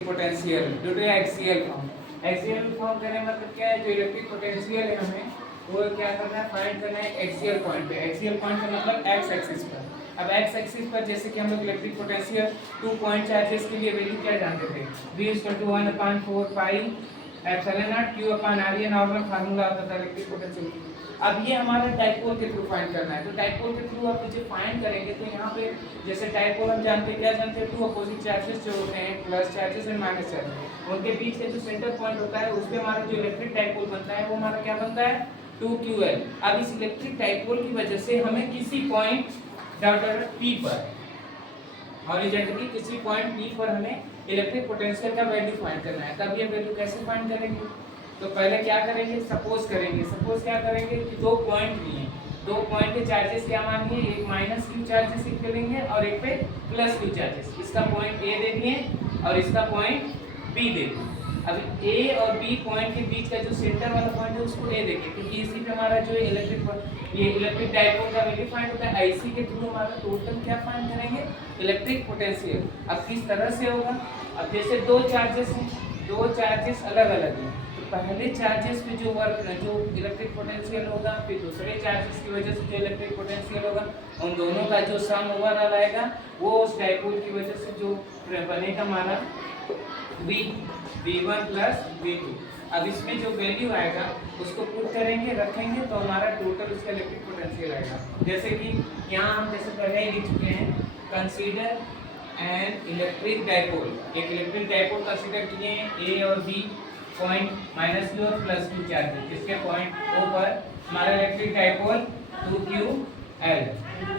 Potential due to axial form. Axial form करने मतलब क्या है, जो इलेक्ट्रिक पोटेंशियल है हमें वो क्या करना है, फाइंड करना है एक्सियल पॉइंट पे। एक्सियल पॉइंट का मतलब एक्स एक्सिस पर। अब एक्स एक्सिस पर जैसे कि हम लोग इलेक्ट्रिक पोटेंशियल 2 पॉइंट चार्जेस के लिए वैल्यू क्या जानते थे, V = 1/4 pi epsilon naught Q upon R, ये नॉर्मल फार्मूला होता था इलेक्ट्रिक पोटेंशियल की। अब ये हमारा डाइपोल के थ्रू फाइंड करना है, तो डाइपोल के थ्रू आप जो फाइंड करेंगे तो यहाँ पे जैसे डाइपोल हम जानते हैं, क्या जानते हैं, 2 अपोजिट चार्जेस जो होते हैं, plus charges and minus charges, उनके बीच का जो सेंटर पॉइंट होता है उस पे हमारा जो इलेक्ट्रिक डाइपोल बनता है वो हमारा क्या बनता है, 2QL। अब इस इलेक्ट्रिक डाइपोल की वजह से हमें किसी पॉइंट P पर हॉरिजॉन्टली किसी पॉइंट P पर हमें इलेक्ट्रिक पोटेंशियल का वैल्यू फाइंड करना है। तब ये वैल्यू कैसे फाइंड करेंगे, तो पहले क्या करेंगे, सपोज क्या करेंगे कि दो पॉइंट लिए, दो पॉइंट के चार्जेस क्या मानिए, एक माइनस Q चार्जेस इक्वल लेंगे और एक पे प्लस Q चार्जेस। इसका पॉइंट A दे दिए और इसका पॉइंट B दे दिए। अब A और B पॉइंट के बीच का जो सेंटर वाला पॉइंट है उसको A देंगे, क्योंकि इसी पे हमारा जो इलेक्ट्रिक डाइपोल का वैल्यू फाइंड होता है। IC के थ्रू हमारा टोटल क्या फाइंड करेंगे, इलेक्ट्रिक पोटेंशियल। अब किस तरह से होगा, अब जैसे दो चार्जेस हैं, दो चार्जेस अलग अलग हैं, तो पहले चार्जेस पे जो इलेक्ट्रिक पोटेंशियल होगा, फिर दूसरे चार्जेस की वजह से जो इलेक्ट्रिक पोटेंशियल होगा, उन दोनों का जो सम ओवरऑल आएगा वो उस डाइपोल की वजह से जो बनेगा हमारा V1 प्लस V2। अब इसमें जो वैल्यू आएगा उसको पुट करेंगे, रखेंगे, तो हमारा टोटल उसका इलेक्ट्रिक पोटेंशियल आएगा। जैसे कि यहाँ हम जैसे पहले ही लिख चुके हैं, कंसीडर एन इलेक्ट्रिक डाइपोल। एक इलेक्ट्रिक डाइपोल कंसीडर किए हैं, A और B पॉइंट माइनस Q और प्लस Q चार्जेस, जिसके पॉइंट O पर हमारा इलेक्ट्रिक डाइपोल 2QL।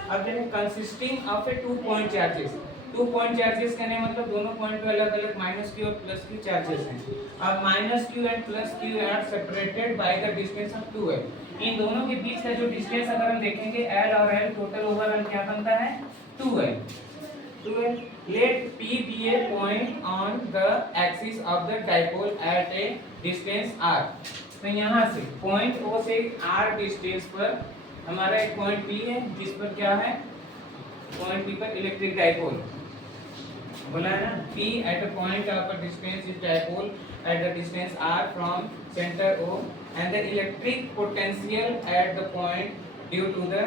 अब देखिए consisting of a 2 point charges, 2 point charges कहने मतलब दोनों पॉइंट पे अलग अलग माइनस Q और प्लस Q चार्जेस हैं। अब minus Q and plus Q are separated by the distance of 2L। इन दोनों के बीच का जो डिस्टेंस अगर हम देखेंगे L और L, टोटल ओवरऑल क्या बनता है, 2L। Let P be a point on the axis of the dipole at a distance r। तो यहाँ से पॉइंट O से r डिस्टेंस पर हमारा एक पॉइंट P है, जिस पर क्या है, पॉइंट P पर इलेक्ट्रिक डाइपोल बोला है ना, P at a point of a distance is dipole at the distance r from center O and the electric potential at the point due to the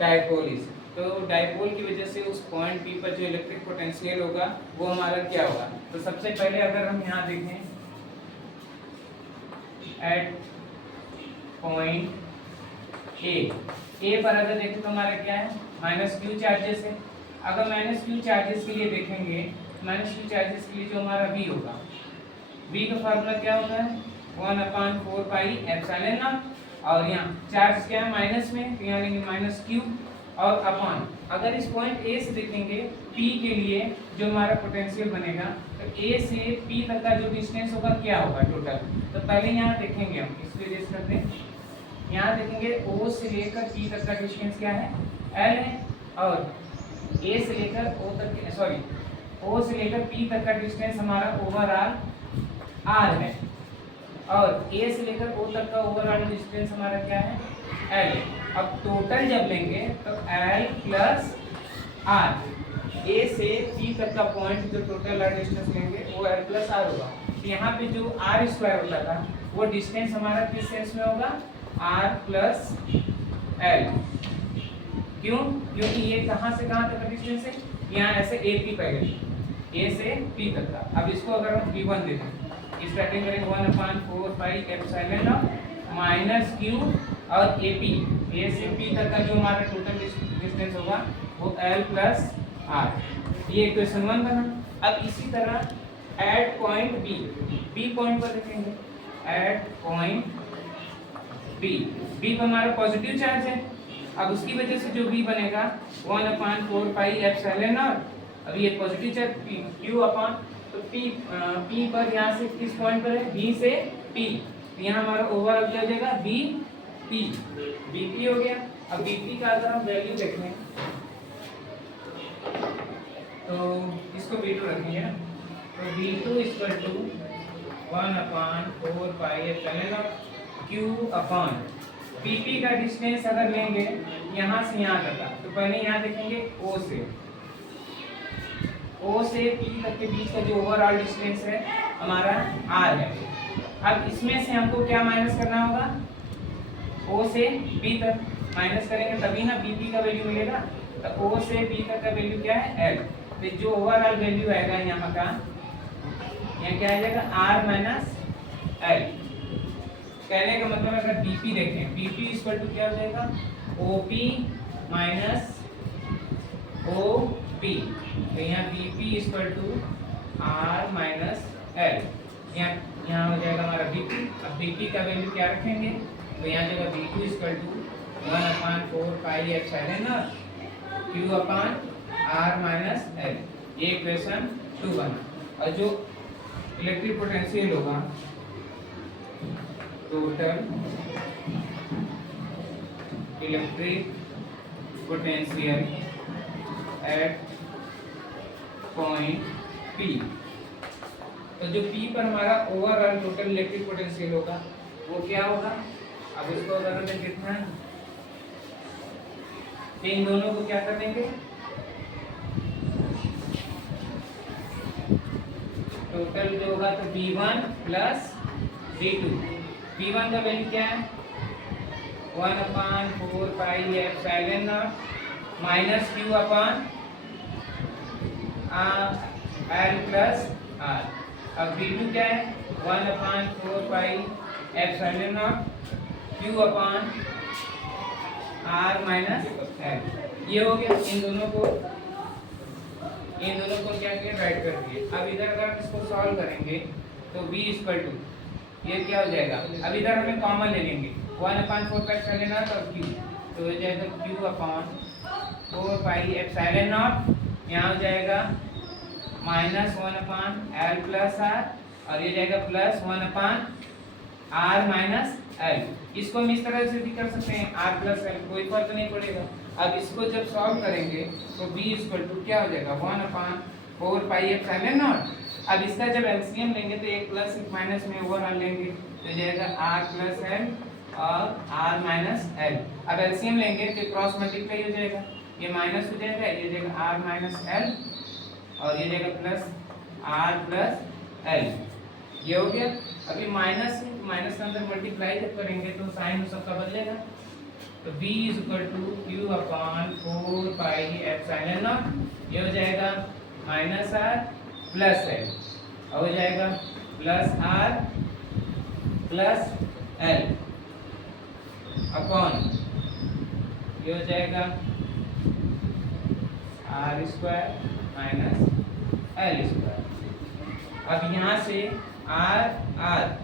dipole is। तो dipole की वजह से उस point P पर जो electric potential होगा वो हमारा क्या होगा। तो सबसे पहले अगर हम यहाँ देखें, एट पॉइंट A पर अगर देखें तो हमारा क्या है, माइनस Q चार्जेस है। अगर माइनस Q चार्जेस के लिए देखेंगे, माइनस Q चार्जेस के लिए जो हमारा V होगा, V का फार्मूला क्या होता है, 1/4 पाई एप्सिलॉन नॉट, और यहाँ चार्ज क्या है माइनस में, तो यहाँ लेंगे माइनस Q और अपॉन। अगर इस पॉइंट A से देखेंगे P के लिए जो हमारा पोटेंशियल बनेगा, तो A से P तक का जो डिस्टेंस होगा क्या होगा टोटल। तो पहले यहाँ देखेंगे हम, इसको इरेज करते हैं, यहाँ देखेंगे O से लेकर P तक का डिस्टेंस क्या है, L है, और A से लेकर O से लेकर P तक का डिस्टेंस हमारा ओवरऑल R है, और A से लेकर O तक का ओवरऑल डिस्टेंस हमारा क्या है, L है। अब टोटल जब लेंगे तो L प्लस R, A से P तक का पॉइंट जो टोटल डिस्टेंस लेंगे वो L प्लस R होगा। तो यहाँ पे जो R स्क्वायर होता था वो डिस्टेंस हमारा किस सेंस में होगा, R प्लस L। क्यों, क्योंकि ये कहाँ से कहाँ तक का डिस्टेंस है, यहाँ ऐसे AP पहले A से P तक का। अब इसको अगर हम V1 दे दें, स्टार्टिंग करेंगे 1/4 pi epsilon not minus Q और AP, A से P तक का जो हमारा टोटल डिस्टेंस होगा वो L प्लस R। ये इक्वेशन 1 बना। अब इसी तरह एट पॉइंट B पॉइंट पर देखेंगे, एट पॉइंट B पर हमारा पॉजिटिव चार्ज है। अब उसकी वजह से जो B बनेगा 1/4 पाई एप्सिलॉन नॉट। अब ये पॉजिटिव चार्ज Q अपॉन, तो P पर यहाँ से किस पॉइंट पर है, B से P, तो यहाँ हमारा ओवरऑल क्या हो जाएगा, BP हो गया। अब BP का अगर हम वैल्यू देखें तो इसको V2 रखेंगे ना, तो V2 = 1/4 pi epsilon naught Q upon PP का डिस्टेंस अगर लेंगे यहाँ से यहाँ तक का, तो पहले यहाँ देखेंगे O से O से P तक के बीच का जो ओवरऑल डिस्टेंस है हमारा R है। अब इसमें से हमको क्या माइनस करना होगा, O से B तक माइनस करेंगे तभी ना BP का वैल्यू मिलेगा। तो O से B तक का वैल्यू क्या है L, तो जो ओवरऑल वैल्यू आएगा यहाँ का, यहाँ क्या आ जाएगा R माइनस L। कहने का मतलब अगर BP देखें, BP इक्वल टू क्या हो जाएगा OP माइनस OP, तो यहाँ BP equal to R minus L, यहाँ हो जाएगा हमारा BP। अब BP का वैल्यू क्या रखेंगे, तो यहाँ जगह B2 equal to 1/4 pi epsilon naught Q upon R minus L, ये इक्वेशन 2 बना। और जो इलेक्ट्रिक पोटेंशियल होगा, total electric potential at point P, तो जो P पर हमारा ओवरऑल टोटल इलेक्ट्रिक पोटेंशियल होगा वो क्या होगा। अब इसको अगर हमें देखना है, इन दोनों को क्या कर देंगे, टोटल जो होगा तो V1 प्लस V2। V1 का वैल्यू क्या है 1/4 pi epsilon not minus Q upon L plus R। अब V2 क्या है 1/4 pi epsilon naught Q upon R minus L, ये हो गया। इन दोनों को क्या किया, राइट कर दिए। अब इधर अगर हम इसको सॉल्व करेंगे तो V इक्वल टू ये क्या हो जाएगा, अब इधर हमें कॉमन ले लेंगे 1/4 पाई एप्सिलॉन नॉट और Q, तो हो जाएगा Q upon 4 pi epsilon not, यहाँ हो जाएगा माइनस 1/L प्लस R, और ये जाएगा प्लस 1/R माइनस L। इसको हम इस तरह से भी कर सकते हैं R प्लस L, कोई फर्क नहीं पड़ेगा। अब इसको जब सॉल्व करेंगे तो B इक्वल टू क्या हो जाएगा 1/4 पाई एप्सिलॉन नॉट। अब इसका जब एलसीएम लेंगे तो एक प्लस एक माइनस में ओवरऑल लेंगे तो जाएगा R प्लस L और R माइनस L। अब एलसीएम लेंगे तो क्रॉस मल्टीप्लाई हो जाएगा, ये माइनस हो जाएगा, ये जाएगा R माइनस L और ये जाएगा प्लस R प्लस L, ये हो गया। अभी माइनस के अंदर मल्टीप्लाई जब करेंगे तो साइन सबका बदलेगा, तो B is equal to Q upon 4 pi epsilon naught, ये हो जाएगा माइनस R प्लस L, और हो जाएगा plus R plus L upon ये हो जाएगा R square minus L square. अब यहाँ से R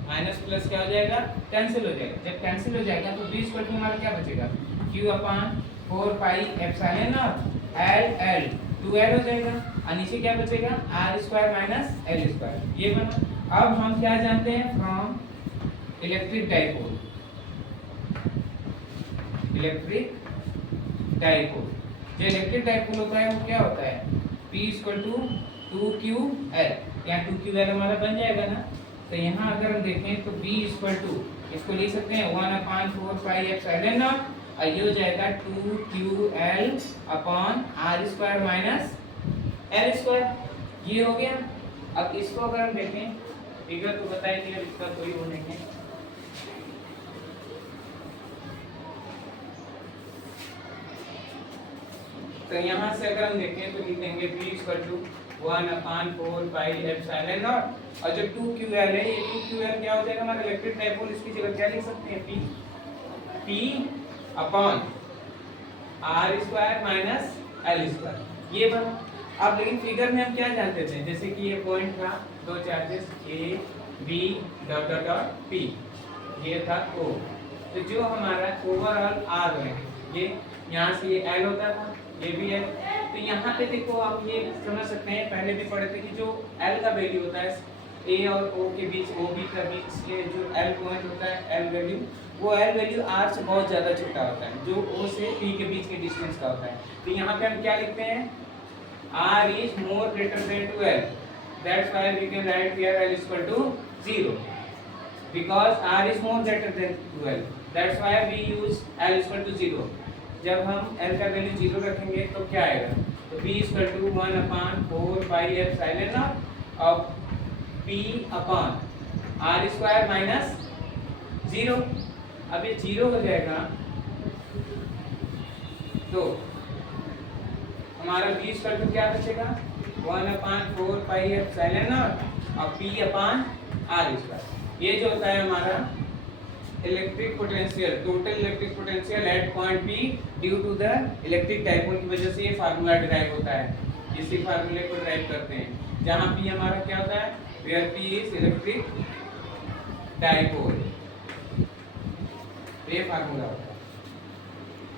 माइनस प्लस क्या हो जाएगा, कैंसिल हो जाएगा। जब कैंसिल हो जाएगा तो B इक्वल टू हमारा क्या बचेगा Q upon 4 pi epsilon not L 2L हो जाएगा, और नीचे क्या बचेगा R square minus L square, ये बना। अब हम क्या जानते हैं फ्रॉम इलेक्ट्रिक डाइपोल, जो इलेक्ट्रिक डाइपोल होता है वो क्या होता है P इक्वल टू 2QL, यहाँ 2QL हमारा बन जाएगा ना। तो यहाँ अगर हम देखें तो B इक्वल टू इसको लिख सकते हैं 1/4 पाई एप्सिलॉन नॉट, और ये हो जाएगा 2QL upon R square minus L square, ये हो गया। अब इसको अगर हम देखें फिगर तो बताइए कि इसका कोई वो नहीं है, तो यहाँ से अगर हम देखें तो लिखेंगे B equal to 1/4 pi epsilon naught, और जो 2QL है ये 2QL क्या हो जाएगा हमारा इलेक्ट्रिक डाइपोल, इसकी जगह क्या लिख सकते हैं P upon R square minus L square, ये बना। अब लेकिन फिगर में हम क्या जानते थे, जैसे कि ये पॉइंट था, दो charges A B dot dot dot P, ये था O, तो जो हमारा ओवरऑल R है ये यहाँ से ये L होता था, ये भी है। तो यहाँ पे देखो आप ये समझ सकते हैं, पहले भी पढ़े थे कि जो L का वैल्यू होता है A और O के बीच, OB का बीच ये जो L पॉइंट होता है L वैल्यू, वो L वैल्यू R से बहुत ज़्यादा छोटा होता है, जो O से P के बीच के डिस्टेंस का होता है। तो यहाँ पे हम क्या लिखते हैं R is more greater than 12, that's why we can write here L is equal to 0, because R is more greater than 12, that's why we use L is equal to 0। जब हम L का वैल्यू 0 रखेंगे तो क्या आएगा, तो तो B equal to 1/4 of P upon R square minus 0। अब ये 0 हो जाएगा तो हमारा B इक्वल टू क्या बचेगा 1/4 और P अपॉन R स्क्वायर। ये जो होता है हमारा electric potential, total electric potential at point P due to the electric dipole की वजह से ये फार्मूला डिराइव होता है। इसी फार्मूले को डिराइव करते हैं जहां P हमारा क्या होता है, where P is electric dipole, ये फार्मूला होता है।